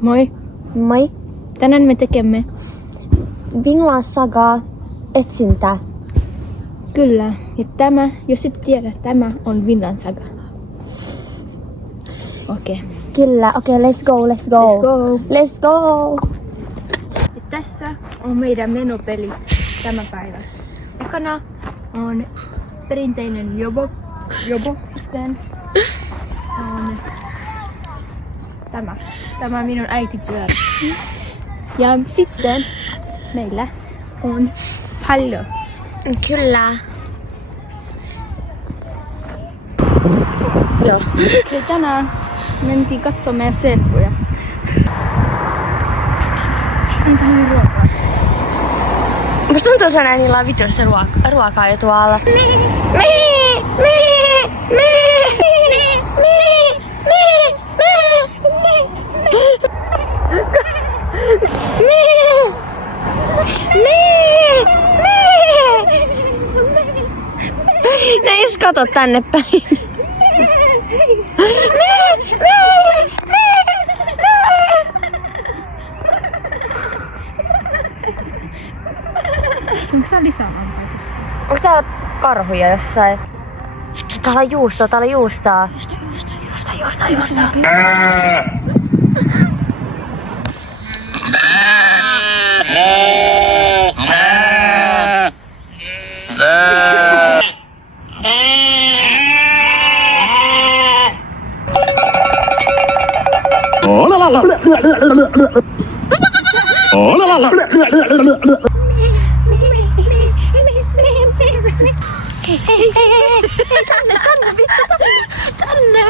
Moi. Moi. Tänään me tekemme. Vinland Saga etsintä. Kyllä. Ja tämä, jos et tiedä, tämä on Vinland Saga. Okei. Kyllä, okei, let's go. Let's go. Ja tässä on meidän menopelit tämä päivä. Ekana on perinteinen jobo. Sitten on tämä on minun äitipyörä. Ja sitten meillä on pallo. Kyllä. Joo. Ja tänään mentiin katsomaan meidän serkkuja. Antaa meidän ruokaa. Musta tuntuu, että niillä on vituista ruokaa jo tuolla. Ne edes kato tänne päin. Onko sä lisälampaa tässä? Onks täällä karhuja jossain? Täällä on juustoa. Juustoa. Miksi sä lähet? Tänne.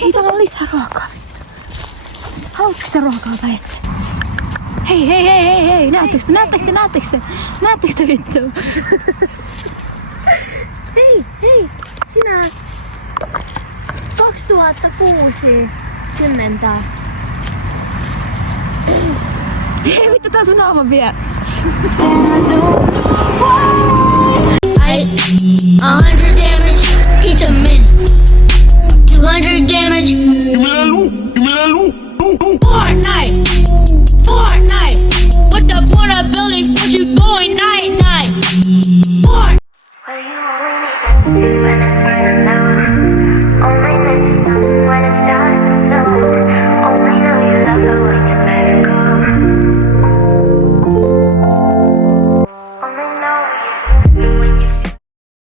Hei, täällä on lisää ruokaa. Haluatko sitä ruokaa vai ette? Hei, näettekö te vittu? Hei, sinä 2006 10. Hei, vittu, tää on sun nauhan vieressä. 100 damage, each a min. 200 damage. Give me that loot. Fortnite. What the point of building? What you going night? Fortnite.